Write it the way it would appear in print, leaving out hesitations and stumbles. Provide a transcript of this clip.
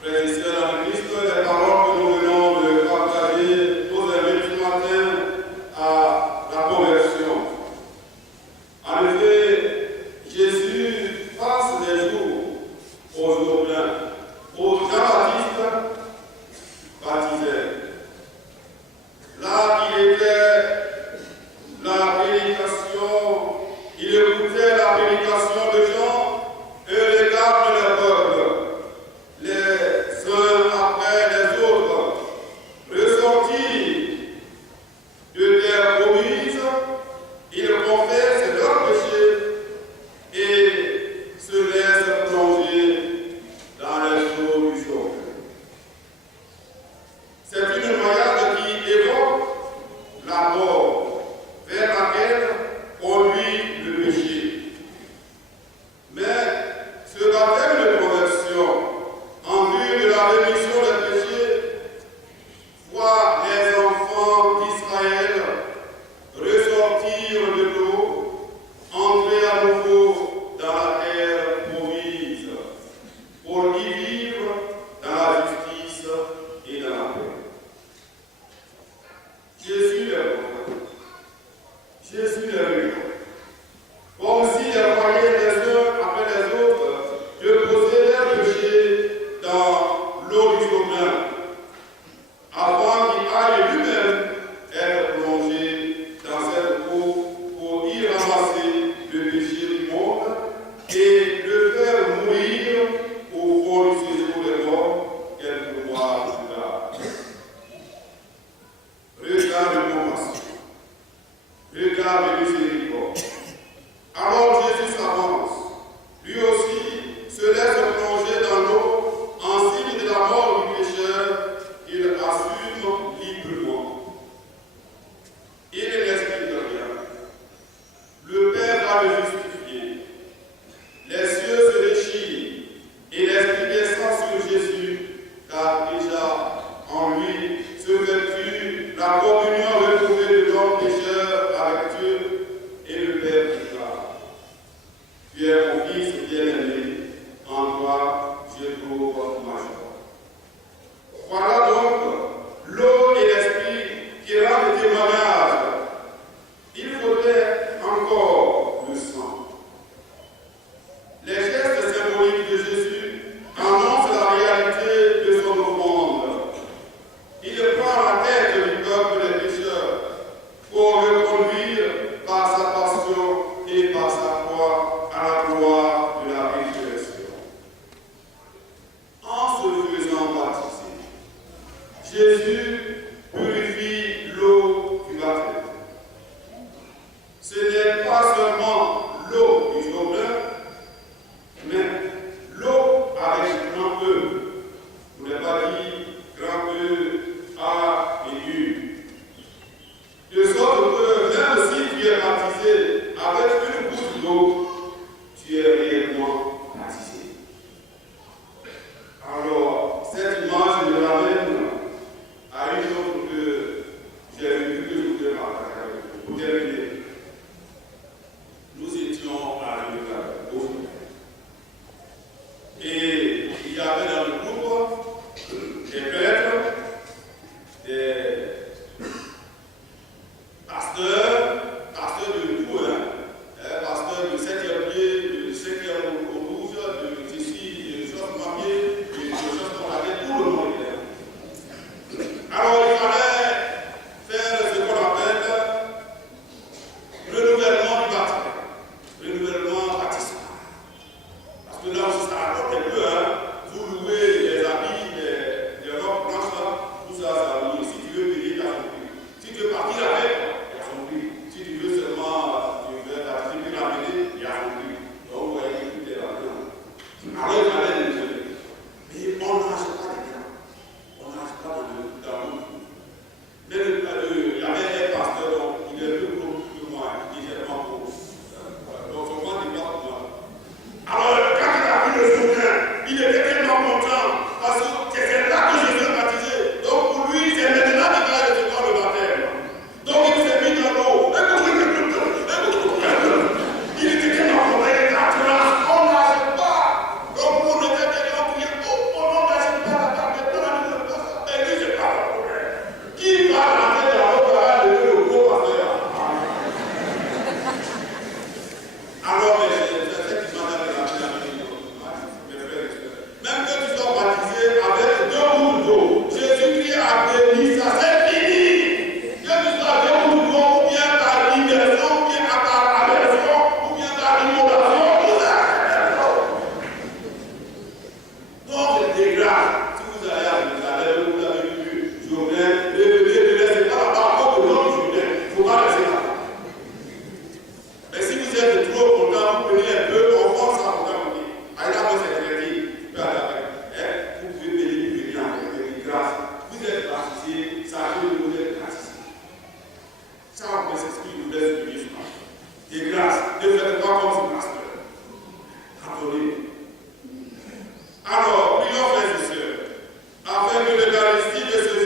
Frères et sœurs dans le Christ, les paroles que nous venons de partager nous invitent ce matin à la conversion. En effet, Jésus passe des jours aux jours pleins, où Jean-Baptiste baptisait. Là, il était la prédication, il écoutait la prédication de Jean et les gardes de leur peuple. Les uns après les autres ressortis de terre promise, ils confessent leurs péchés et se laissent plonger dans les eaux du jour. C'est une noyade qui évoque la mort vers laquelle conduit le péché. Mais ce baptême de conversion en vue de la rémission des péchés voit les enfants d'Israël ressortir de l'eau, entrer à nouveau dans la terre promise, pour y vivre dans la justice et dans la paix. Jésus est bon. Jésus est venu. Comme s'il envoyait les uns après les autres de poser leurs péchés dans l'eau du Jourdain, avant qu'il aille lui-même être plongé dans cette eau pour y ramasser le péché du monde et le faire mourir au fond du séjour des morts, quelques mois plus tard. Regarde de compassion, regarde de miséricorde. Alors Jésus s'avance, lui aussi se laisse plonger dans l'eau en signe de la mort du pécheur qu'il assume librement. Il ne l'explique rien. Le Père va le justifier. Les cieux se déchirent et l'Esprit descend sur Jésus, car déjà en lui se vertu la communion retrouvée de l'homme pécheur avec Dieu et le Père déclare: Tu es mon Fils bien-aimé, en toi je trouve ma joie. Voilà donc l'eau et l'Esprit qui rendent témoignage. Il faudrait encore le sang. Alors, c'est ce qui m'a donné la vie. Même que tu sois baptisé avec 2 gouttes d'eau, Jésus-Christ a béni, ça c'est fini. Que tu sois 2 gouttes d'eau, ou bien par l'immersion, ou bien par aversion, ou bien par l'immolation, tout ça. Donc, c'est grave. Si vous allez à Jérusalem, vous avez vu Jourdain, ne laissez pas là-bas, comme le nom Jourdain. Il ne faut pas rester là-bas. Mais si vous êtes trop content, vous prenez un peu, on pense à vous amener. Allez là-bas, c'est crédit. Tu peux aller avec. Vous pouvez venir avec grâce. Vous êtes baptisé, sachez que vous êtes baptisé. Ça, vous s'explique, vous laisse venir sur la et grâce, ne faites pas comme ce pasteur. Attendez. Alors, prions, frères et sœurs, afin que l'Eucharistie de ce